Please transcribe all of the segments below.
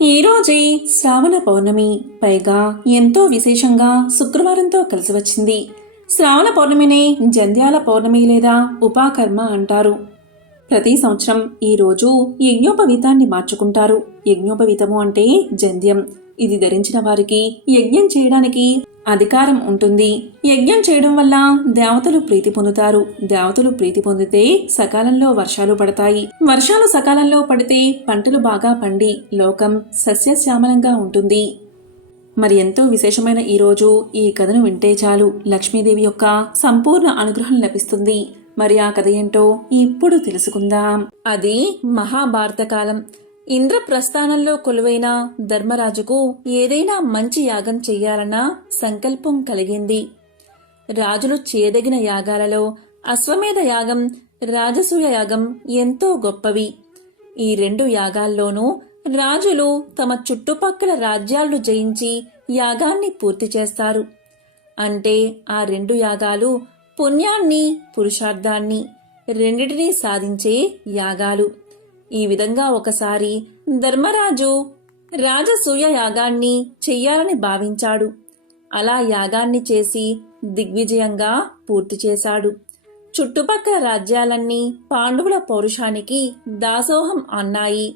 ఈరోజే శ్రావణ పౌర్ణమి, పైగా ఎంతో విశేషంగా శుక్రవారంతో కలిసి వచ్చింది. శ్రావణ పౌర్ణమినే జంధ్యాల పౌర్ణమి లేదా ఉపాకర్మ అంటారు. ప్రతి సంవత్సరం ఈరోజు యజ్ఞోపవీతాన్ని మార్చుకుంటారు. యజ్ఞోపవీతము అంటే జంధ్యం. ఇది ధరించిన వారికి యజ్ఞం చేయడానికి అధికారం ఉంటుంది. యజ్ఞం చేయడం వల్ల దేవతలు ప్రీతి పొందుతారు. దేవతలు ప్రీతి పొందితే సకాలంలో వర్షాలు పడతాయి. వర్షాలు సకాలంలో పడితే పంటలు బాగా పండి లోకం సస్యశ్యామలంగా ఉంటుంది. మరి ఎంతో విశేషమైన ఈరోజు ఈ కథను వింటే చాలు లక్ష్మీదేవి యొక్క సంపూర్ణ అనుగ్రహం లభిస్తుంది. మరి ఆ కథ ఏంటో ఇప్పుడు తెలుసుకుందాం. అది మహాభారత కాలం. ఇంద్రప్రస్థానంలో కొలువైన ధర్మరాజుకు ఏదైనా మంచి యాగం చెయ్యాలన్న సంకల్పం కలిగింది. రాజులు చేయదగిన యాగాలలో అశ్వమేధ యాగం, రాజసూయ యాగం ఎంతో గొప్పవి. ఈ రెండు యాగాల్లోనూ రాజులు తమ చుట్టుపక్కల రాజ్యాలను జయించి యాగాన్ని పూర్తి చేస్తారు. అంటే ఆ రెండు యాగాలు పుణ్యాన్ని, పురుషార్థాన్ని రెండిటినీ సాధించే యాగాలు. ఈ విధంగా ఒకసారి ధర్మరాజు రాజసూయ యాగాన్ని చెయ్యాలని భావించాడు. అలా యాగాన్ని చేసి దిగ్విజయంగా పూర్తి చేశాడు. చుట్టుపక్కల రాజ్యాలన్నీ పాండవుల పౌరుషానికి దాసోహం అన్నాయి.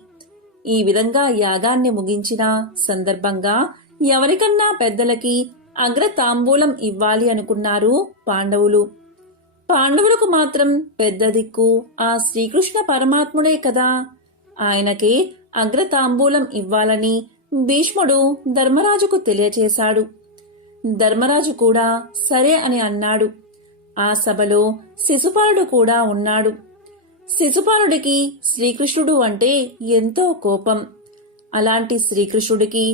ఈ విధంగా యాగాన్ని ముగించిన సందర్భంగా ఎవరికన్నా పెద్దలకి అగ్రతాంబూలం ఇవ్వాలి అనుకున్నారు పాండవులు. పాండవులకు మాత్రం పెద్ద దిక్కు ఆ శ్రీకృష్ణ పరమాత్ముడే కదా. ఆయనకే అగ్రతాంబూలం ఇవ్వాలని భీష్ముడు ధర్మరాజుకు తెలియచేశాడు. ధర్మరాజు కూడా సరే అని అన్నాడు. ఆ సభలో శిశుపాలుడు కూడా ఉన్నాడు. శిశుపాలుడికి శ్రీకృష్ణుడు అంటే ఎంతో కోపం. అలాంటి శ్రీకృష్ణుడికి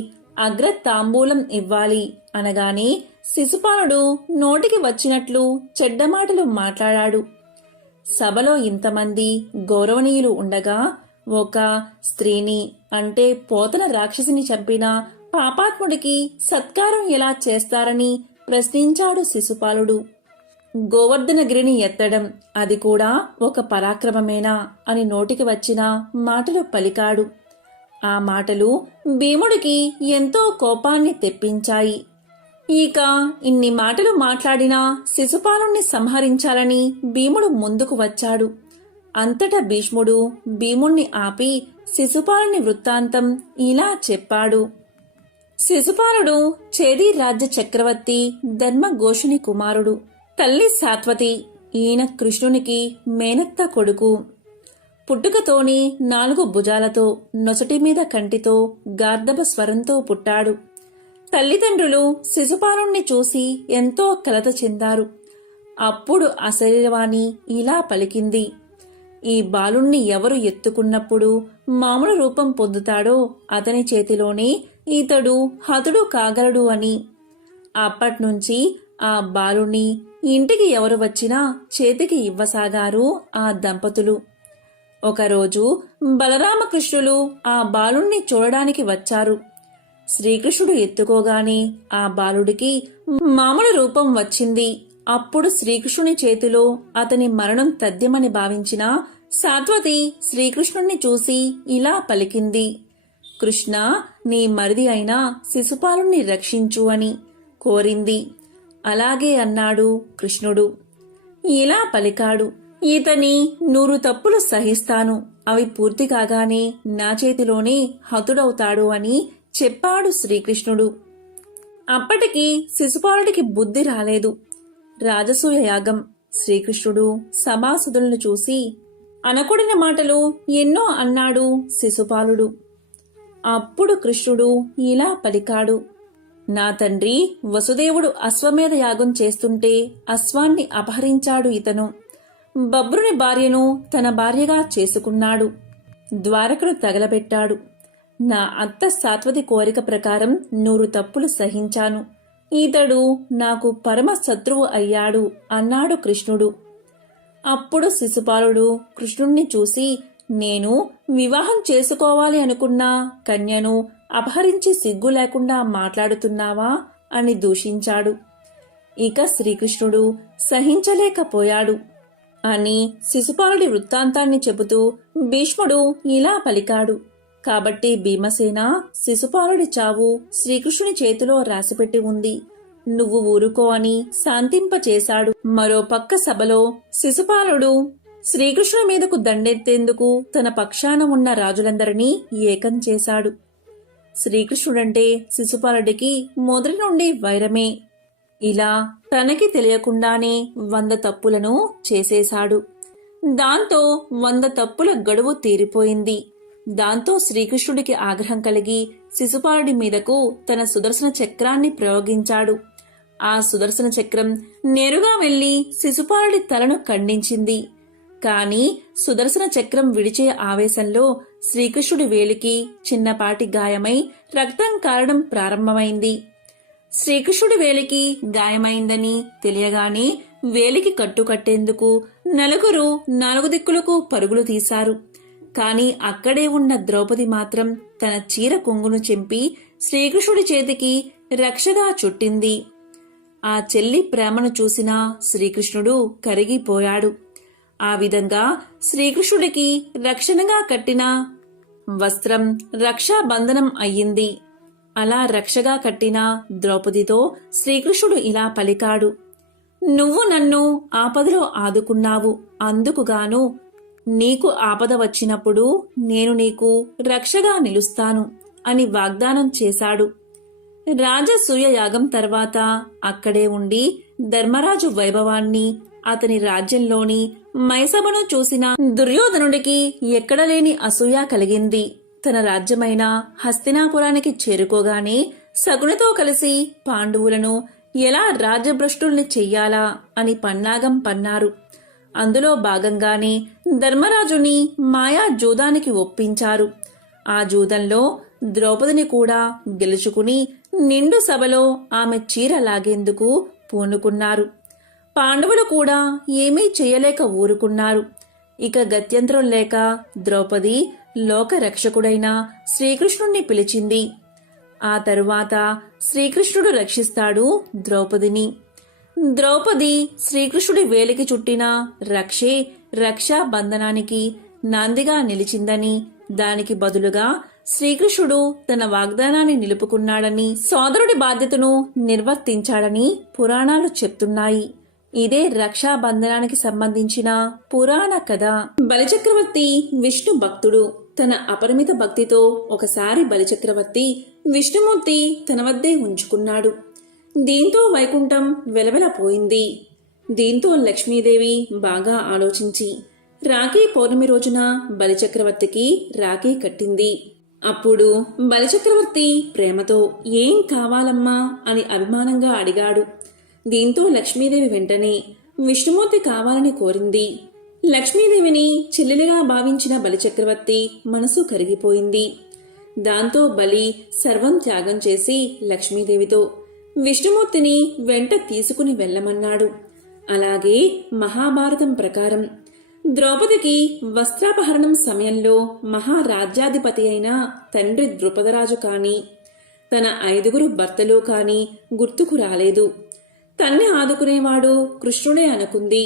అగ్రతాంబూలం ఇవ్వాలి అనగానే శిశుపాలుడు నోటికి వచ్చినట్లు చెడ్డమాటలు మాట్లాడాడు. సభలో ఇంతమంది గౌరవనీయులు ఉండగా ఒక స్త్రీని, అంటే పోతన రాక్షసిని చంపిన పాపాత్ముడికి సత్కారం ఎలా చేస్తారని ప్రశ్నించాడు శిశుపాలుడు. గోవర్ధనగిరిని ఎత్తడం అది కూడా ఒక పరాక్రమమేనా అని నోటికి వచ్చిన మాటలు పలికాడు. ఆ మాటలు భీముడికి ఎంతో కోపాన్ని తెప్పించాయి. ఇక ఇన్ని మాటలు మాట్లాడినా శిశుపాలుణ్ణి సంహరించాలని భీముడు ముందుకు వచ్చాడు. అంతటా భీష్ముడు భీముణ్ణి ఆపి శిశుపాలుని వృత్తాంతం ఇలా చెప్పాడు. శిశుపాలుడు చేది రాజ్య చక్రవర్తి ధర్మఘోషుని కుమారుడు. తల్లి సాత్వతి. ఈయన కృష్ణునికి మేనత్త కొడుకు. పుట్టుకతోని 4 భుజాలతో, నొసటి మీద కంటితో, గార్ధబ స్వరంతో పుట్టాడు. తల్లిదండ్రులు శిశుపాలుణ్ణి చూసి ఎంతో కలత చెందారు. అప్పుడు అశరీరవాణి ఇలా పలికింది. ఈ బాలుణ్ణి ఎవరు ఎత్తుకున్నప్పుడు మామూలు రూపం పొందుతాడో అతని చేతిలోనే ఇతడు హతుడు కాగలడు అని. అప్పట్నుంచి ఆ బాలుణ్ణి ఇంటికి ఎవరు వచ్చినా చేతికి ఇవ్వసాగారు ఆ దంపతులు. ఒకరోజు బలరామకృష్ణులు ఆ బాలుణ్ణి చూడడానికి వచ్చారు. శ్రీకృష్ణుడు ఎత్తుకోగానే ఆ బాలుడికి మామూలు రూపం వచ్చింది. అప్పుడు శ్రీకృష్ణుని చేతిలో అతని మరణం తథ్యమని భావించిన సాత్వతి శ్రీకృష్ణుణ్ణి చూసి ఇలా పలికింది. కృష్ణ, నీ మరిది అయిన శిశుపాలుణ్ణి రక్షించు అని కోరింది. అలాగే అన్నాడు కృష్ణుడు. ఇలా పలికాడు. ఇతని 100 తప్పులు సహిస్తాను, అవి పూర్తి కాగానే నా చేతిలోనే హతుడవుతాడు అని చెప్పాడు శ్రీకృష్ణుడు. అప్పటికి శిశుపాలుడికి బుద్ధి రాలేదు. రాజసూయ యాగం. శ్రీకృష్ణుడు సభాసదులను చూసి అనకూడని మాటలు ఎన్నో అన్నాడు శిశుపాలుడు. అప్పుడు కృష్ణుడు ఇలా పలికాడు. నా తండ్రి వసుదేవుడు అశ్వమేధ యాగం చేస్తుంటే అశ్వాన్ని అపహరించాడు ఇతను. బబ్రుని భార్యను తన భార్యగా చేసుకున్నాడు. ద్వారకను తగలబెట్టాడు. నా అత్త సాత్వతి కోరిక ప్రకారం 100 తప్పులు సహించాను. ఇతడు నాకు పరమ శత్రువు అయ్యాడు అన్నాడు కృష్ణుడు. అప్పుడు శిశుపాలుడు కృష్ణుణ్ణి చూసి, నేను వివాహం చేసుకోవాలి అనుకున్న కన్యను అపహరించి సిగ్గు లేకుండా మాట్లాడుతున్నావా అని దూషించాడు. ఇక శ్రీకృష్ణుడు సహించలేకపోయాడు అని శిశుపాలుడి వృత్తాంతాన్ని చెబుతూ భీష్ముడు ఇలా పలికాడు. కాబట్టి భీమసేన, శిశుపాలుడి చావు శ్రీకృష్ణుని చేతిలో రాసిపెట్టి ఉంది, నువ్వు ఊరుకో అని శాంతింపచేశాడు. మరో పక్క సభలో శిశుపాలుడు శ్రీకృష్ణుని మీదకు దండెత్తేందుకు తన పక్షాన ఉన్న రాజులందరినీ ఏకం చేశాడు. శ్రీకృష్ణుడంటే శిశుపాలుడికి మొదటి నుండి వైరమే. ఇలా తనకి తెలియకుండానే 100 తప్పులను చేసేశాడు. దాంతో 100 తప్పుల గడువు తీరిపోయింది. దాంతో శ్రీకృష్ణుడికి ఆగ్రహం కలిగి శిశుపాలుడి మీదకు తన సుదర్శన చక్రాన్ని ప్రయోగించాడు. ఆ సుదర్శన చక్రం నేరుగా వెళ్లి శిశుపాలుడి తలను ఖండించింది. కాని సుదర్శన చక్రం విడిచే ఆవేశంలో శ్రీకృష్ణుడి వేలికి చిన్నపాటి గాయమై రక్తం కారడం ప్రారంభమైంది. శ్రీకృష్ణుడి వేలికి గాయమైందని తెలియగానే వేలికి కట్టుకట్టేందుకు నలుగురు 4 దిక్కులకు పరుగులు తీశారు. కాని అక్కడే ఉన్న ద్రౌపది మాత్రం తన చీర కొంగును చింపి శ్రీకృష్ణుడి చేతికి రక్షగా చుట్టింది. ఆ చెల్లి ప్రేమను చూసిన శ్రీకృష్ణుడు కరిగిపోయాడు. ఆ విధంగా శ్రీకృష్ణుడికి రక్షణగా కట్టిన వస్త్రం రక్షాబంధనం అయ్యింది. అలా రక్షగా కట్టిన ద్రౌపదితో శ్రీకృష్ణుడు ఇలా పలికాడు: నువ్వు నన్ను ఆపదలో ఆదుకున్నావు, అందుకుగాను నీకు ఆపద వచ్చినప్పుడు నేను నీకు రక్షగా నిలుస్తాను అని వాగ్దానం చేశాడు. రాజసూయ యాగం తర్వాత అక్కడే ఉండి ధర్మరాజు వైభవాన్ని, అతని రాజ్యంలోని మైసభను చూసిన దుర్యోధనుడికి ఎక్కడలేని అసూయ కలిగింది. తన రాజ్యమైన హస్తినాపురానికి చేరుకోగానే శకునితో కలిసి పాండవులను ఎలా రాజ్యభ్రష్టుల్ని చెయ్యాలా అని పన్నాగం పన్నారు. అందులో భాగంగానే ధర్మరాజుని మాయా జూదానికి ఒప్పించారు. ఆ జూదంలో ద్రౌపదిని కూడా గెలుచుకుని నిండు సభలో ఆమె చీర లాగేందుకు పూనుకున్నారు. పాండవులు కూడా ఏమీ చేయలేక ఊరుకున్నారు. ఇక గత్యంతరం లేక ద్రౌపది లోకరక్షకుడైన శ్రీకృష్ణుణ్ణి పిలిచింది. ఆ తరువాత శ్రీకృష్ణుడు రక్షిస్తాడు ద్రౌపదిని. ద్రౌపది శ్రీకృష్ణుడి వేలికి చుట్టిన రక్షే రక్షాబంధనానికి నాందిగా నిలిచిందని, దానికి బదులుగా శ్రీకృష్ణుడు తన వాగ్దానాన్ని నిలుపుకున్నాడని, సోదరుడి బాధ్యతను నిర్వర్తించాడని పురాణాలు చెప్తున్నాయి. ఇదే రక్షాబంధనానికి సంబంధించిన పురాణ కథ. బలిచక్రవర్తి విష్ణు భక్తుడు. తన అపరిమిత భక్తితో ఒకసారి బలిచక్రవర్తి విష్ణుమూర్తి తన వద్దే ఉంచుకున్నాడు. దీంతో వైకుంఠం వెలవెలపోయింది. దీంతో లక్ష్మీదేవి బాగా ఆలోచించి రాఖీ పౌర్ణమి రోజున బలిచక్రవర్తికి రాఖీ కట్టింది. అప్పుడు బలిచక్రవర్తి ప్రేమతో ఏం కావాలమ్మా అని అభిమానంగా అడిగాడు. దీంతో లక్ష్మీదేవి వెంటనే విష్ణుమూర్తి కావాలని కోరింది. లక్ష్మీదేవిని చెల్లెలిగా భావించిన బలిచక్రవర్తి మనసు కరిగిపోయింది. దాంతో బలి సర్వం త్యాగం చేసి లక్ష్మీదేవితో విష్ణుమూర్తిని వెంట తీసుకుని వెళ్లమన్నాడు. అలాగే మహాభారతం ప్రకారం ద్రౌపదికి వస్త్రాపహరణం సమయంలో మహారాజ్యాధిపతి అయిన తండ్రి ద్రుపదరాజు కాని తన 5 భర్తలు కాని గుర్తుకు రాలేదు. తన్ని ఆదుకునేవాడు కృష్ణుడే అనుకుంది.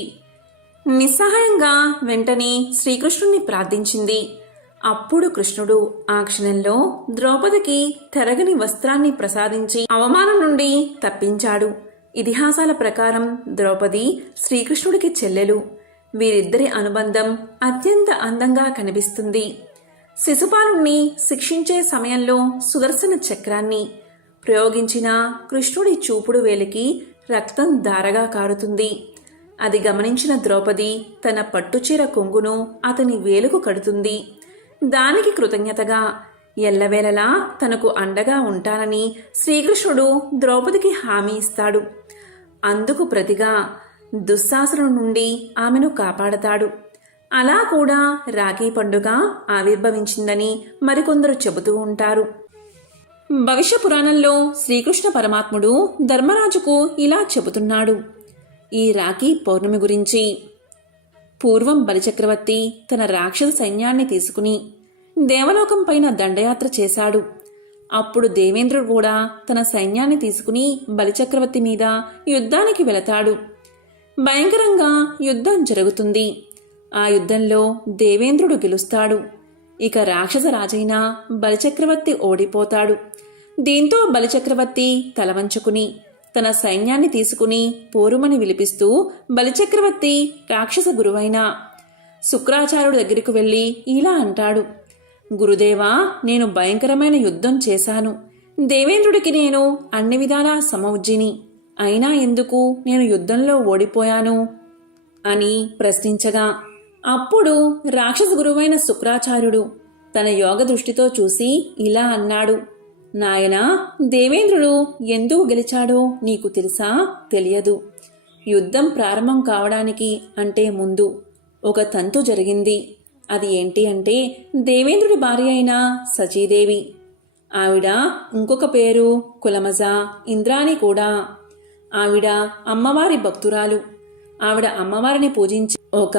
నిస్సహాయంగా వెంటనే శ్రీకృష్ణుణ్ణి ప్రార్థించింది. అప్పుడు కృష్ణుడు ఆ క్షణంలో ద్రౌపదికి తరగని వస్త్రాన్ని ప్రసాదించి అవమానం నుండి తప్పించాడు. ఇతిహాసాల ప్రకారం ద్రౌపది శ్రీకృష్ణుడికి చెల్లెలు. వీరిద్దరి అనుబంధం అత్యంత అందంగా కనిపిస్తుంది. శిశుపాలుణ్ణి శిక్షించే సమయంలో సుదర్శన చక్రాన్ని ప్రయోగించిన కృష్ణుడి చూపుడు వేలికి రక్తం ధారగా కారుతుంది. అది గమనించిన ద్రౌపది తన పట్టుచీర కొంగును అతని వేలుకు కడుతుంది. దానికి కృతజ్ఞతగా ఎల్లవేళలా తనకు అండగా ఉంటానని శ్రీకృష్ణుడు ద్రౌపదికి హామీ ఇస్తాడు. అందుకు ప్రతిగా దుశ్శాసనం నుండి ఆమెను కాపాడతాడు. అలా కూడా రాఖీ పండుగ ఆవిర్భవించిందని మరికొందరు చెబుతూ ఉంటారు. భవిష్య పురాణంలో శ్రీకృష్ణ పరమాత్ముడు ధర్మరాజుకు ఇలా చెబుతున్నాడు ఈ రాఖీ పౌర్ణమి గురించి. పూర్వం బలిచక్రవర్తి తన రాక్షస సైన్యాన్ని తీసుకుని దేవలోకం పైన దండయాత్ర చేశాడు. అప్పుడు దేవేంద్రుడు కూడా తన సైన్యాన్ని తీసుకుని బలిచక్రవర్తి మీద యుద్ధానికి వెళతాడు. భయంకరంగా యుద్ధం జరుగుతుంది. ఆ యుద్ధంలో దేవేంద్రుడు గెలుస్తాడు. ఇక రాక్షస రాజైన బలిచక్రవర్తి ఓడిపోతాడు. దీంతో బలిచక్రవర్తి తలవంచుకుని తన సైన్యాన్ని తీసుకుని పోరుమని విలిపిస్తూ బలిచక్రవర్తి రాక్షస గురువైన శుక్రాచార్యుడి దగ్గరకు వెళ్ళి ఇలా అంటాడు: గురుదేవా, నేను భయంకరమైన యుద్ధం చేశాను. దేవేంద్రుడికి నేను అన్ని విధాలా సమవుజ్జిని. అయినా ఎందుకు నేను యుద్ధంలో ఓడిపోయాను అని ప్రశ్నించగా, అప్పుడు రాక్షస గురువైన శుక్రాచార్యుడు తన యోగ దృష్టితో చూసి ఇలా అన్నాడు: నాయనా, దేవేంద్రుడు ఎందుకు గెలిచాడో నీకు తెలుసా? తెలియదు. యుద్ధం ప్రారంభం కావడానికి అంటే ముందు ఒక తంతు జరిగింది. అది ఏంటి అంటే, దేవేంద్రుడి భార్య అయిన సచీదేవి, ఆవిడ ఇంకొక పేరు కులమజ, ఇంద్రాణి కూడా. ఆవిడ అమ్మవారి భక్తురాలు. ఆవిడ అమ్మవారిని పూజించి ఒక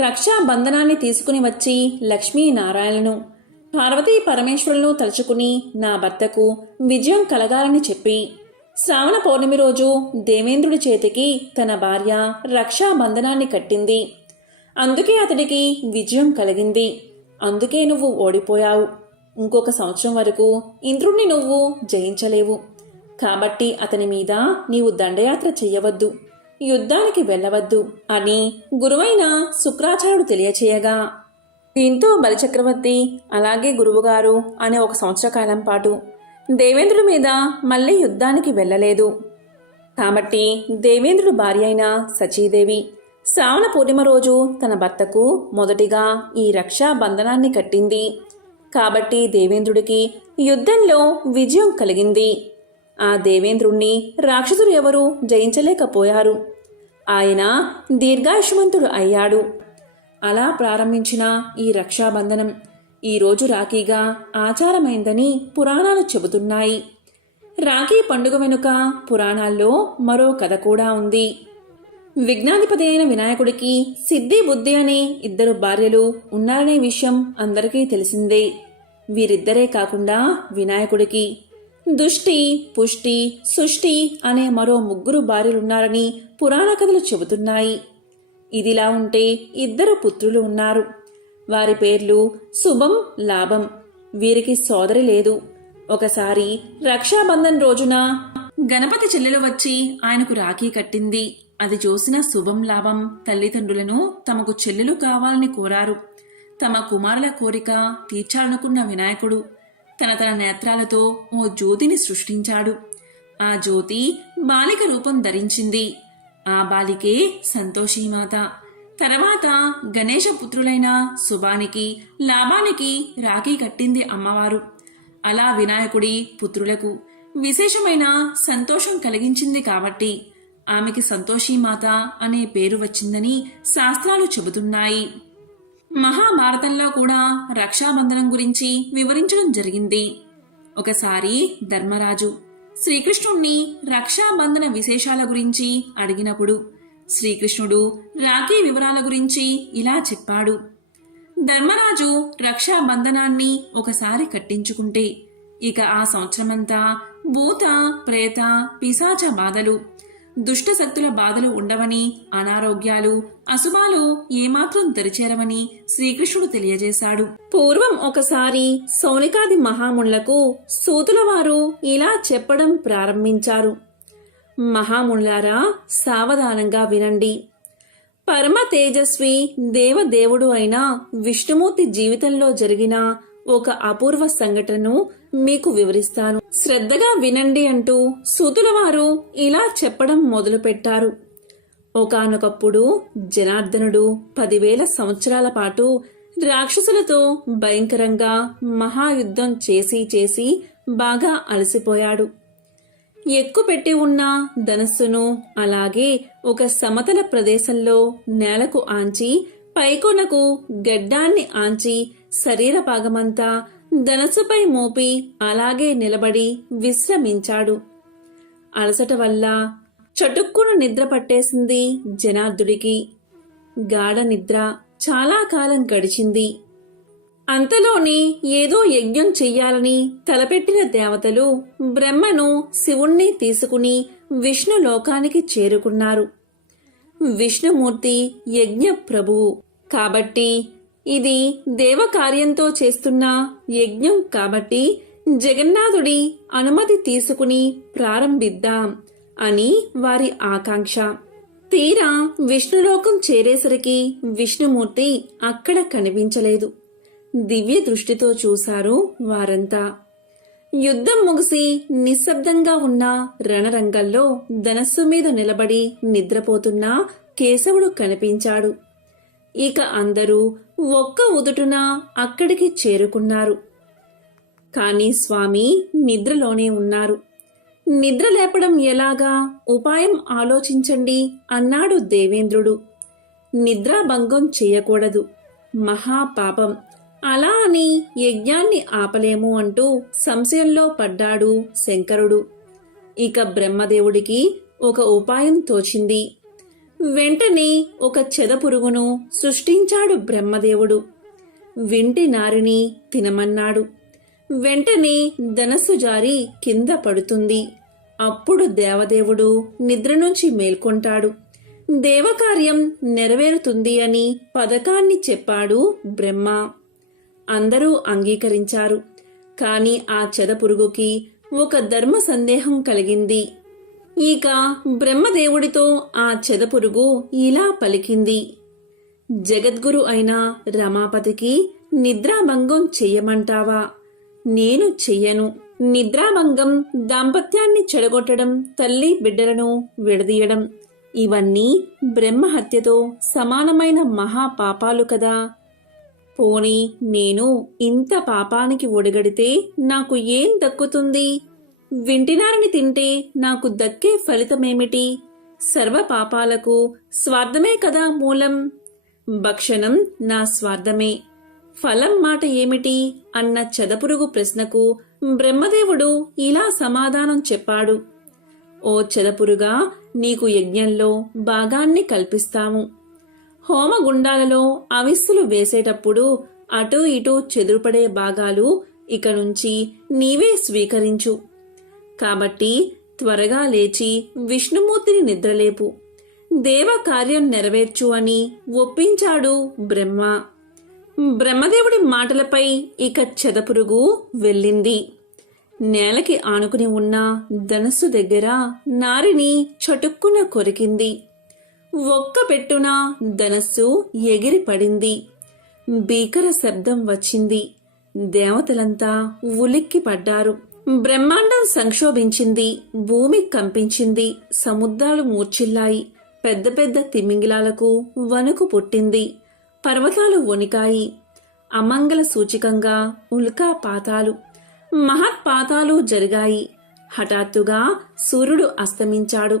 రక్షా బంధనాన్ని తీసుకుని వచ్చి లక్ష్మీనారాయణను, పార్వతీ పరమేశ్వరులను తలుచుకుని నా భర్తకు విజయం కలగాలని చెప్పి శ్రావణ పౌర్ణమి రోజు దేవేంద్రుడి చేతికి తన భార్య రక్షా బంధనాన్ని కట్టింది. అందుకే అతడికి విజయం కలిగింది. అందుకే నువ్వు ఓడిపోయావు. ఇంకొక సంవత్సరం వరకు ఇంద్రుణ్ణి నువ్వు జయించలేవు. కాబట్టి అతని మీద నీవు దండయాత్ర చెయ్యవద్దు, యుద్ధానికి వెళ్ళవద్దు అని గురువైన శుక్రాచార్యుడు తెలియచేయగా, దీంతో బలిచక్రవర్తి అలాగే గురువుగారు అనే ఒక సంవత్సర కాలం పాటు దేవేంద్రుడి మీద మళ్ళీ యుద్ధానికి వెళ్ళలేదు. కాబట్టి దేవేంద్రుడి భార్య అయిన సచీదేవి శ్రావణ పూర్ణిమ రోజు తన భర్తకు మొదటిగా ఈ రక్షా బంధనాన్ని కట్టింది. కాబట్టి దేవేంద్రుడికి యుద్ధంలో విజయం కలిగింది. ఆ దేవేంద్రుణ్ణి రాక్షసులు ఎవరూ జయించలేకపోయారు. ఆయన దీర్ఘాయుష్మంతుడు అయ్యాడు. అలా ప్రారంభించిన ఈ రక్షాబంధనం ఈరోజు రాఖీగా ఆచారమైందని పురాణాలు చెబుతున్నాయి. రాఖీ పండుగ వెనుక పురాణాల్లో మరో కథ కూడా ఉంది. విఘ్నాధిపతి అయిన వినాయకుడికి సిద్ధి, బుద్ధి అనే ఇద్దరు భార్యలు ఉన్నారనే విషయం అందరికీ తెలిసిందే. వీరిద్దరే కాకుండా వినాయకుడికి దుష్టి, పుష్టి, సుష్టి అనే మరో 3 భార్యలున్నారని పురాణ కథలు చెబుతున్నాయి. ఇదిలా ఉంటే 2 పుత్రులు ఉన్నారు. వారి పేర్లు శుభం, లాభం. వీరికి సోదరి లేదు. ఒకసారి రక్షాబంధన్ రోజున గణపతి చెల్లెలు వచ్చి ఆయనకు రాఖీ కట్టింది. అది చూసిన శుభం, లాభం తల్లిదండ్రులను తమకు చెల్లెలు కావాలని కోరారు. తమ కుమారుల కోరిక తీర్చాలనుకున్న వినాయకుడు తన నేత్రాలతో ఓ జ్యోతిని సృష్టించాడు. ఆ జ్యోతి బాలిక రూపం ధరించింది. ఆ బాలికే సంతోషీమాత. తర్వాత గణేశ పుత్రులైన శుభానికి, లాభానికి రాఖీ కట్టింది అమ్మవారు. అలా వినాయకుడి పుత్రులకు విశేషమైన సంతోషం కలిగించింది కాబట్టి ఆమెకి సంతోషీమాత అనే పేరు వచ్చిందని శాస్త్రాలు చెబుతున్నాయి. మహాభారతంలో కూడా రక్షాబంధనం గురించి వివరించడం జరిగింది. ఒకసారి ధర్మరాజు శ్రీకృష్ణుణ్ణి రక్షాబంధన విశేషాల గురించి అడిగినప్పుడు శ్రీకృష్ణుడు రాఖీ వివరాల గురించి ఇలా చెప్పాడు: ధర్మరాజు రక్షాబంధనాన్ని ఒకసారి కట్టించుకుంటే ఇక ఆ సంవత్సరమంతా భూత, ప్రేత, పిశాచ బాధలు, దుష్టశక్తుల బాధలు ఉండవని, అనారోగ్యాలు, అశుభాలు ఏమాత్రం దరిచేరవని శ్రీకృష్ణుడు తెలియజేశాడు. పూర్వం ఒకసారి సౌనికాది మహామునులకు సూతుల వారు ఇలా చెప్పడం ప్రారంభించారు: మహామునులారా, సావధానంగా వినండి. పరమ తేజస్వి దేవదేవుడు అయిన విష్ణుమూర్తి జీవితంలో జరిగిన ఒక అపూర్వ సంఘటనను మీకు వివరిస్తాను. శ్రద్ధగా వినండి అంటూ సూతుల వారు ఇలా చెప్పడం మొదలుపెట్టారు. ఒకానొకప్పుడు జనార్దనుడు 10,000 సంవత్సరాల పాటు రాక్షసులతో భయంకరంగా మహాయుద్ధం చేసి బాగా అలసిపోయాడు. ఎక్కుపెట్టి ఉన్న ధనస్సును అలాగే ఒక సమతల ప్రదేశంలో నేలకు ఆంచి, పైకొనకు గడ్డాన్ని ఆంచి శరీర భాగమంతా ధనస్సుపై మోపి అలాగే నిలబడి విశ్రమించాడు. అలసట వల్ల చటుక్కున నిద్ర పట్టేసింది జనార్దుడికి. గాఢ నిద్ర చాలా కాలం గడిచింది. అంతలోనే ఏదో యజ్ఞం చెయ్యాలని తలపెట్టిన దేవతలు బ్రహ్మను, శివుణ్ణి తీసుకుని విష్ణు లోకానికి చేరుకున్నారు. విష్ణుమూర్తి యజ్ఞ ప్రభువు కాబట్టి ఇది దేవకార్యంతో చేస్తున్న యజ్ఞం కాబట్టి జగన్నాథుడి అనుమతి తీసుకుని ప్రారంభిద్దాం అని వారి ఆకాంక్ష. తీరా విష్ణులోకం చేరేసరికి విష్ణుమూర్తి అక్కడ కనిపించలేదు. దివ్య దృష్టితో చూశారు వారంతా. యుద్ధం ముగిసి నిశ్శబ్దంగా ఉన్న రణరంగంలో ధనస్సు మీద నిలబడి నిద్రపోతున్న కేశవుడు కనిపించాడు. ఇక అందరూ ఒక్క ఉదుటున అక్కడికి చేరుకున్నారు. కాని స్వామి నిద్రలోనే ఉన్నారు. నిద్ర లేపడం ఎలాగా, ఉపాయం ఆలోచించండి అన్నాడు దేవేంద్రుడు. నిద్రాభంగం చేయకూడదు, మహాపాపం. అలా అని యజ్ఞాన్ని ఆపలేము అంటూ సంశయంలో పడ్డాడు శంకరుడు. ఇక బ్రహ్మదేవుడికి ఒక ఉపాయం తోచింది. వెంటనే ఒక చెదపురుగును సృష్టించాడు బ్రహ్మదేవుడు. వింటి నారిని తినమన్నాడు. వెంటనే ధనస్సు జారి కింద పడుతుంది. అప్పుడు దేవదేవుడు నిద్ర నుంచి మేల్కొంటాడు. దేవకార్యం నెరవేరుతుంది అని పథకాన్ని చెప్పాడు బ్రహ్మ. అందరూ అంగీకరించారు. కాని ఆ చెదపురుగుకి ఒక ధర్మ సందేహం కలిగింది. ఇక బ్రహ్మదేవుడితో ఆ చెదపురుగు ఇలా పలికింది: జగద్గురు అయిన రమాపతికి నిద్రాభంగం చెయ్యమంటావా? నేను చెయ్యను. నిద్రాభంగం దాంపత్యాన్ని చెడగొట్టడం, తల్లి బిడ్డలను విడదీయడం, ఇవన్నీ బ్రహ్మహత్యతో సమానమైన మహాపాపాలు కదా. పోనీ నేను ఇంత పాపానికి ఒడిగడితే నాకు ఏం దక్కుతుంది? వింటినారిని తింటే నాకు దక్కే ఫలితమేమిటి? సర్వ పాపాలకు స్వార్థమే కదా మూలం. భక్షణం నా స్వార్థమే. ఫలం మాట ఏమిటి అన్న చెదపురుగు ప్రశ్నకు బ్రహ్మదేవుడు ఇలా సమాధానం చెప్పాడు: ఓ చెదపురుగా, నీకు యజ్ఞంలో భాగాన్ని కల్పిస్తాము. హోమగుండాలలో అవిస్సులు వేసేటప్పుడు అటూ ఇటూ చెదురుపడే భాగాలు ఇక నుంచి నీవే స్వీకరించు. కాబట్టి త్వరగా లేచి విష్ణుమూర్తిని నిద్రలేపు, దేవకార్యం నెరవేర్చు అని ఒప్పించాడు బ్రహ్మ. బ్రహ్మదేవుడి మాటలపై ఇక చెదపురుగు వెళ్ళింది. నేలకి ఆనుకుని ఉన్న ధనస్సు దగ్గర నారిని చటుక్కున కొరికింది. ఒక్క పెట్టున ధనస్సు ఎగిరి పడింది. భీకర శబ్దం వచ్చింది. దేవతలంతా ఉలిక్కి పడ్డారు. బ్రహ్మాండం సంక్షోభించింది. భూమి కంపించింది. సముద్రాలు మూర్ఛిల్లాయి. పెద్ద పెద్ద తిమింగిలాలకు వణుకు పుట్టింది. పర్వతాలు వణికాయి. అమంగళ సూచికంగా ఉల్కాపాతాలు, మహత్పాతాలు జరిగాయి. హఠాత్తుగా సూర్యుడు అస్తమించాడు.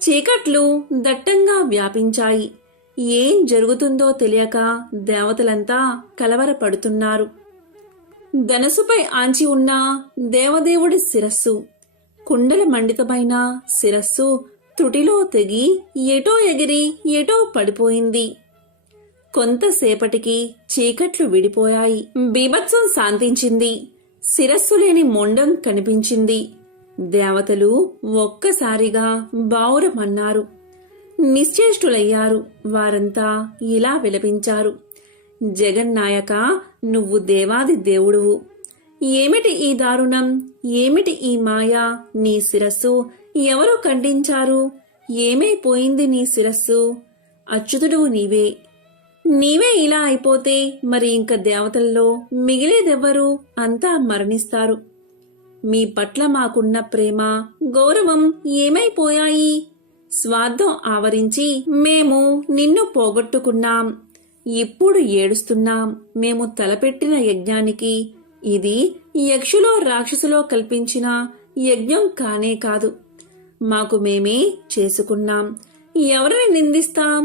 చీకట్లు దట్టంగా వ్యాపించాయి. ఏం జరుగుతుందో తెలియక దేవతలంతా కలవరపడుతున్నారు. ధనసుపై ఆంచి ఉన్న దేవదేవుడి శిరస్సు, కుండల మండితమైన శిరస్సు త్రుటిలో తెగి ఎటో ఎగిరి ఎటో పడిపోయింది. కొంతసేపటికి చీకట్లు విడిపోయాయి. బీభత్సం శాంతించింది. శిరస్సు లేని మొండం కనిపించింది. దేవతలు ఒక్కసారిగా బావురమన్నారు. నిశ్చేష్టులయ్యారు. వారంతా ఇలా విలపించారు: జగన్నాయక, నువ్వు దేవాది దేవుడువు. ఏమిటి ఈ దారుణం? ఏమిటి ఈ మాయ? నీ శిరస్సు ఎవరు ఖండించారు? ఏమైపోయింది నీ శిరస్సు? అచ్యుతుడువు నీవే. నీవే ఇలా అయిపోతే మరి ఇంక దేవతల్లో మిగిలేదెవ్వరు? అంతా మరణిస్తారు. మీ పట్ల మాకున్న ప్రేమ, గౌరవం ఏమైపోయాయి? స్వార్థం ఆవరించి మేము నిన్ను పోగొట్టుకున్నాం. ఇప్పుడు ఏడుస్తున్నాం. మేము తలపెట్టిన యజ్ఞానికి ఇది యక్షులో రాక్షసులో కల్పించిన యజ్ఞం కానే కాదు. మాకు మేమే చేసుకున్నాం. ఎవరిని నిందిస్తాం?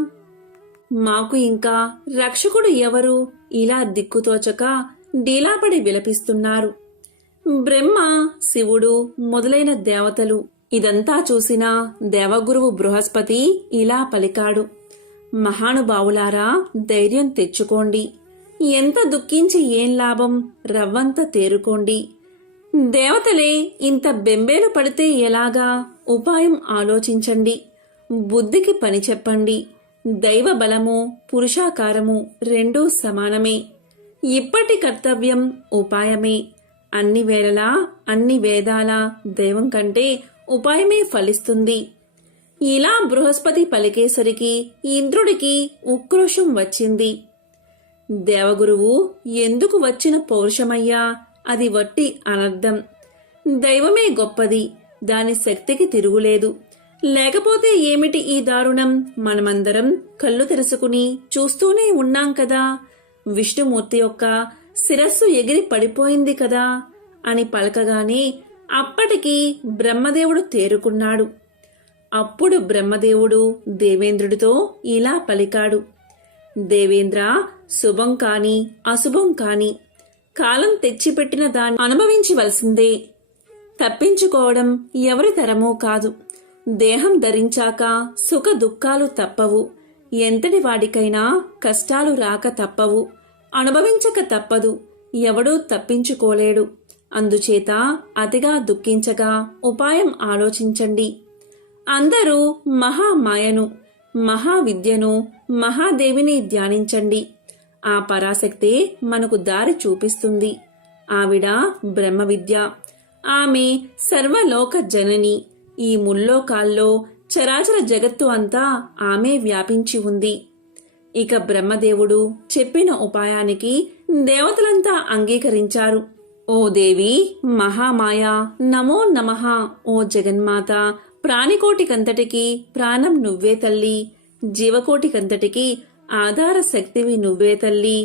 మాకు ఇంకా రక్షకుడు ఎవరు? ఇలా దిక్కుతోచక డీలాపడి విలపిస్తున్నారు. బ్రహ్మ, శివుడు మొదలైన దేవతలు. ఇదంతా చూసిన దేవగురువు బృహస్పతి ఇలా పలికాడు: మహానుభావులారా, ధైర్యం తెచ్చుకోండి. ఎంత దుఃఖించి ఏం లాభం? రవ్వంత తేరుకోండి. దేవతలే ఇంత బెంబేలు పడితే ఎలాగా? ఉపాయం ఆలోచించండి. బుద్ధికి పని చెప్పండి. దైవ బలము పురుషాకారము రెండూ సమానమే. ఇప్పటి కర్తవ్యం ఉపాయమే. అన్ని వేళలా అన్ని వేదాల దైవం కంటే ఉపాయమే ఫలిస్తుంది. ఇలా బృహస్పతి పలికేసరికి ఇంద్రుడికి ఉక్రోషం వచ్చింది. దేవగురువు, ఎందుకు వచ్చిన పౌరుషమయ్యా? అది వట్టి అనర్థం. దైవమే గొప్పది, దాని శక్తికి తిరుగులేదు. లేకపోతే ఏమిటి ఈ దారుణం? మనమందరం కళ్ళు తెరుచుకుని చూస్తూనే ఉన్నాం కదా. విష్ణుమూర్తి యొక్క శిరస్సు ఎగిరి పడిపోయింది కదా అని పలకగానే అప్పటికి బ్రహ్మదేవుడు తేరుకున్నాడు. అప్పుడు బ్రహ్మదేవుడు దేవేంద్రుడితో ఇలా పలికాడు: దేవేంద్ర, శుభం కాని అశుభం కాని కాలం తెచ్చిపెట్టిన దాన్ని అనుభవించవలసిందే. తప్పించుకోవడం ఎవరి తరమూ కాదు. దేహం ధరించాక సుఖ దుఃఖాలు తప్పవు. ఎంతటి వాడికైనా కష్టాలు రాక తప్పవు, అనుభవించక తప్పదు. ఎవడూ తప్పించుకోలేడు. అందుచేత అతిగా దుఃఖించగా ఉపాయం ఆలోచించండి. అందరూ మహామాయను, మహావిద్యను, మహాదేవిని ధ్యానించండి. ఆ పరాశక్తే మనకు దారి చూపిస్తుంది. ఆవిడ బ్రహ్మ విద్య. ఆమె సర్వలోక జనని. ఈ ముల్లోకాల్లో చరాచర జగత్తు అంతా ఆమె వ్యాపించి ఉంది. ఇక బ్రహ్మదేవుడు చెప్పిన ఉపాయానికి దేవతలంతా అంగీకరించారు. ఓ దేవి మహామాయ, నమో నమః. ఓ జగన్మాత, ప్రాణికోటికంతటికి ప్రాణం నువ్వే తల్లి. జీవకోటికంతటికి ఆధార శక్తివి నువ్వే తల్లి.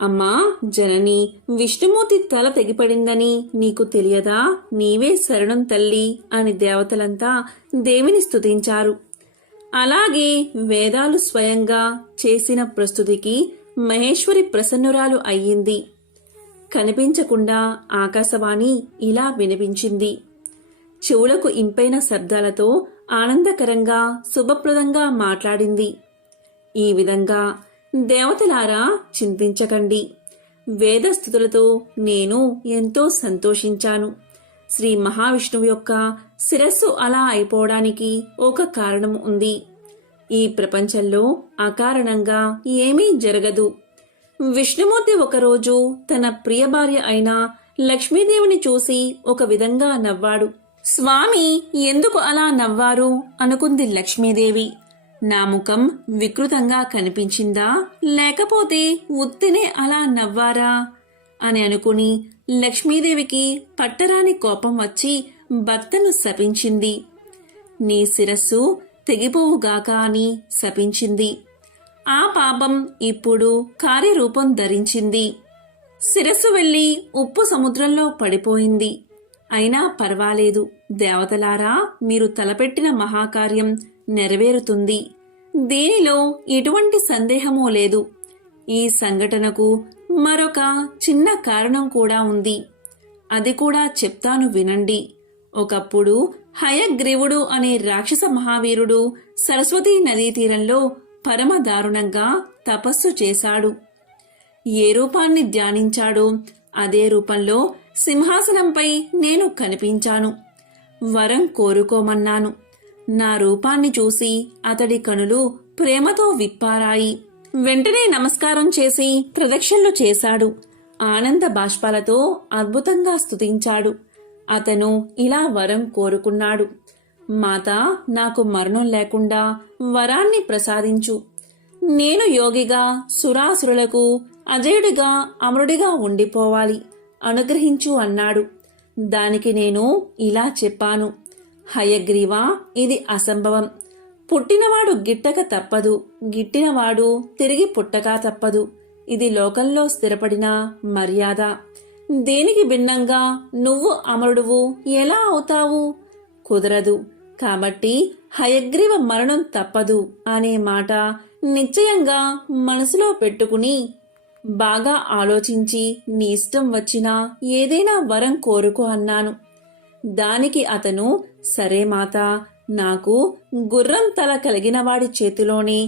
అమ్మా జనని, విష్ణుమూర్తి తల తెగిపడిందని నీకు తెలియదా? నీవే శరణం తల్లి అని దేవతలంతా దేవిని స్తుతించారు. అలాగే వేదాలు స్వయంగా చేసిన ప్రస్తుతికి మహేశ్వరి ప్రసన్నురాలు అయ్యింది. కనిపించకుండా ఆకాశవాణి ఇలా వినిపించింది. చెవులకు ఇంపైన శబ్దాలతో ఆనందకరంగా శుభప్రదంగా మాట్లాడింది. ఈ విధంగా దేవతలారా చింతించకండి. వేదస్థుతులతో నేను ఎంతో సంతోషించాను. శ్రీ మహావిష్ణువు యొక్క శిరస్సు అలా అయిపోవడానికి ఒక కారణం ఉంది. ఈ ప్రపంచంలో అకారణంగా ఏమీ జరగదు. విష్ణుమూర్తి ఒకరోజు తన ప్రియ భార్య అయిన లక్ష్మీదేవిని చూసి ఒక విధంగా నవ్వాడు. స్వామి ఎందుకు అలా నవ్వారు అనుకుంది లక్ష్మీదేవి. నా ముఖం వికృతంగా కనిపించిందా, లేకపోతే ఉత్తినే అలా నవ్వారా అని అనుకుని లక్ష్మీదేవికి పట్టరాని కోపం వచ్చి భర్తను శపించింది. నీ శిరస్సు తెగిపోవుగాక అని శపించింది. ఆ పాపం ఇప్పుడు కార్యరూపం ధరించింది. శిరస్సు వెళ్లి ఉప్పు సముద్రంలో పడిపోయింది. అయినా పర్వాలేదు దేవతలారా, మీరు తలపెట్టిన మహాకార్యం నెరవేరుతుంది. దీనిలో ఎటువంటి సందేహమూ లేదు. ఈ సంఘటనకు మరొక చిన్న కారణం కూడా ఉంది. అది కూడా చెప్తాను వినండి. ఒకప్పుడు హయగ్రీవుడు అనే రాక్షస మహావీరుడు సరస్వతీ నదీ తీరంలో పరమ దారుణంగా తపస్సు చేశాడు. ఏ రూపాన్ని ధ్యానించాడో అదే రూపంలో సింహాసనంపై నేను కనిపించాను. వరం కోరుకోమన్నాను. నా రూపాన్ని చూసి అతడి కనులు ప్రేమతో విప్పారాయి. వెంటనే నమస్కారం చేసి ప్రదక్షిణలు చేశాడు. ఆనంద బాష్పాలతో అద్భుతంగా స్తుతించాడు. అతను ఇలా వరం కోరుకున్నాడు: మాతా, నాకు మరణం లేకుండా వరాన్ని ప్రసాదించు. నేను యోగిగా సురాసురులకు అజయుడిగా అమరుడిగా ఉండిపోవాలి, అనుగ్రహించు అన్నాడు. దానికి నేను ఇలా చెప్పాను: హయగ్రీవా, ఇది అసంభవం. పుట్టినవాడు గిట్టక తప్పదు, గిట్టినవాడు తిరిగి పుట్టక తప్పదు. ఇది లోకంలో స్థిరపడిన మర్యాద. దీనికి భిన్నంగా నువ్వు అమరుడువు ఎలా అవుతావు? కుదరదు. కాబట్టి హయగ్రీవ మరణం తప్పదు అనే మాట నిశ్చయంగా మనసులో పెట్టుకుని బాగా ఆలోచించి నీ ఇష్టం వచ్చినా ఏదైనా వరం కోరుకో అన్నాను. దానికి అతను, సరే మాతా, నాకు గుర్రం తల కలిగినవాడి చేతిలోనే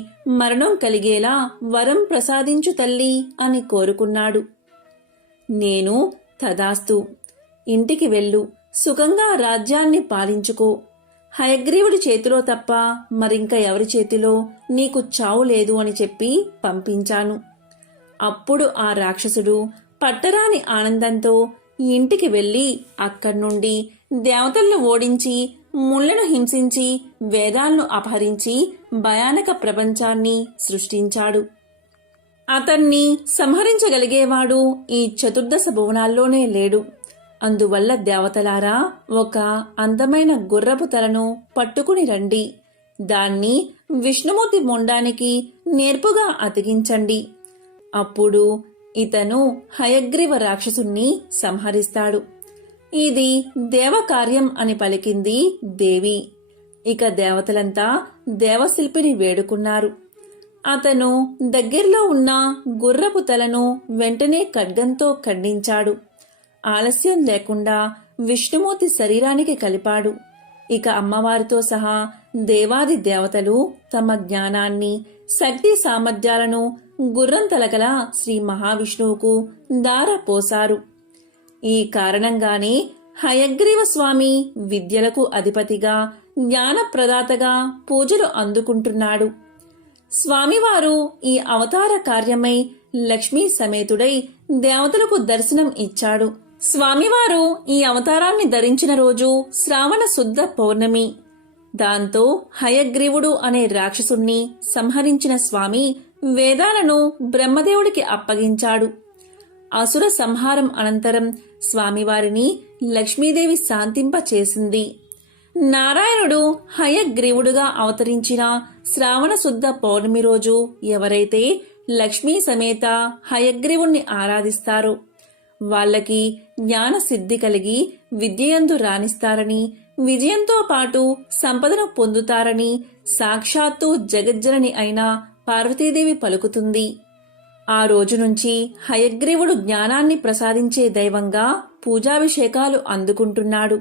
మరణం కలిగేలా వరం ప్రసాదించు తల్లి అని కోరుకున్నాడు. నేను, తదాస్తు, ఇంటికి వెళ్ళు, సుఖంగా రాజ్యాన్ని పాలించుకో. హయగ్రీవుడి చేతిలో తప్ప మరింక ఎవరి చేతిలో నీకు చావు లేదు అని చెప్పి పంపించాను. అప్పుడు ఆ రాక్షసుడు పట్టరాని ఆనందంతో ఇంటికి వెళ్లి అక్కడ్నుండి దేవతలను ఓడించి, ముళ్లను హింసించి, వేదాలను అపహరించి భయానక ప్రపంచాన్ని సృష్టించాడు. అతన్ని సంహరించగలిగేవాడు ఈ చతుర్దశ భువనాల్లోనే లేడు. అందువల్ల దేవతలారా, ఒక అందమైన గుర్రపు తలను పట్టుకుని రండి. దాన్ని విష్ణుమూర్తి మొండానికి నేర్పుగా అతికించండి. అప్పుడు ఇతను హయగ్రీవ రాక్షసుణ్ణి సంహరిస్తాడు. ఇది దేవకార్యం అని పలికింది దేవి. ఇక దేవతలంతా దేవశిల్పిని వేడుకున్నారు. అతను దగ్గరలో ఉన్న గుర్రపు తలను వెంటనే ఖడ్గంతో ఖండించాడు. ఆలస్యం లేకుండా విష్ణుమూర్తి శరీరానికి కలిపాడు. ఇక అమ్మవారితో సహా దేవాది దేవతలు తమ జ్ఞానాన్ని, శక్తి సామర్థ్యాలను గుర్రం తలగల శ్రీ మహావిష్ణువుకు దారపోశారు. ఈ కారణంగానే హయగ్రీవ స్వామి విద్యలకు అధిపతిగా, జ్ఞానప్రదాతగా పూజలు అందుకుంటున్నాడు. స్వామివారు ఈ అవతార కార్యమై లక్ష్మీ సమేతుడై దేవతలకు దర్శనం ఇచ్చాడు. స్వామివారు ఈ అవతారాన్ని ధరించిన రోజు శ్రావణ శుద్ధ పౌర్ణమి. దాంతో హయగ్రీవుడు అనే రాక్షసుణ్ణి సంహరించిన స్వామి వేదాలను బ్రహ్మదేవుడికి అప్పగించాడు. అసుర సంహారం అనంతరం స్వామివారిని లక్ష్మీదేవి శాంతింపచేసింది. నారాయణుడు హయగ్రీవుడుగా అవతరించిన శ్రావణ శుద్ధ పౌర్ణమి రోజు ఎవరైతే లక్ష్మీ సమేత హయగ్రీవుణ్ణి ఆరాధిస్తారో వాళ్ళకి జ్ఞాన సిద్ధి కలిగి విద్యయందు రాణిస్తారని, విజయంతో పాటు సంపదను పొందుతారని సాక్షాత్తు జగజ్జనని అయిన పార్వతీదేవి పలుకుతుంది. ఆ రోజు నుంచి హయగ్రీవుడు జ్ఞానాన్ని ప్రసాదించే దైవంగా పూజాభిషేకాలు అందుకుంటున్నాడు.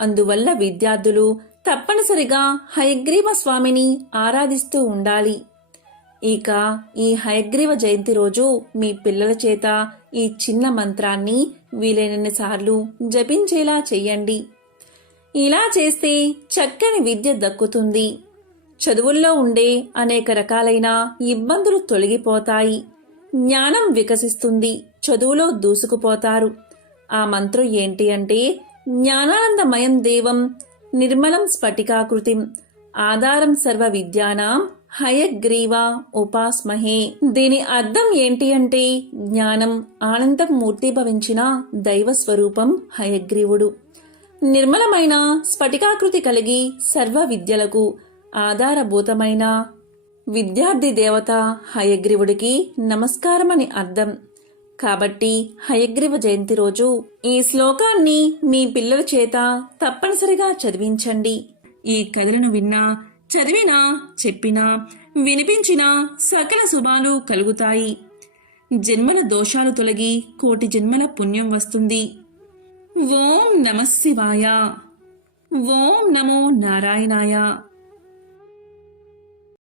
అందువల్ల విద్యార్థులు తప్పనిసరిగా హయగ్రీవ స్వామిని ఆరాధిస్తూ ఉండాలి. ఇక ఈ హయగ్రీవ జయంతి రోజు మీ పిల్లల చేత ఈ చిన్న మంత్రాన్ని వీలైనన్ని సార్లు జపించేలా చెయ్యండి. ఇలా చేస్తే చక్కని విద్య దక్కుతుంది. చదువుల్లో ఉండే అనేక రకాలైన ఇబ్బందులు తొలగిపోతాయి. జ్ఞానం వికసిస్తుంది. చదువులో దూసుకుపోతారు. ఆ మంత్రం ఏంటి అంటే, జ్ఞానానందమయం దేవం నిర్మలం స్ఫటికాకృతిం ఆధారం సర్వ విద్యానాం హయగ్రీవ ఉపాస్మహే. దీని అర్థం ఏంటి అంటే, జ్ఞానం ఆనందం మూర్తిభవించిన దైవ స్వరూపం హయగ్రీవుడు. నిర్మలమైన స్ఫటికాకృతి కలిగి సర్వ విద్యలకు ఆధారభూతమైన విద్యార్థి దేవత హయగ్రీవుడికి నమస్కారమని అర్థం. కాబట్టి హయగ్రీవ జయంతి రోజు ఈ శ్లోకాన్ని మీ పిల్లల చేత తప్పనిసరిగా చదివించండి. ఈ కథలను విన్నా, చదివినా, చెప్పినా, వినిపించినా సకల శుభాలు కలుగుతాయి. జన్మల దోషాలు తొలగి కోటి జన్మల పుణ్యం వస్తుంది. ఓం నమః శివాయ. ఓం నమో నారాయణాయ.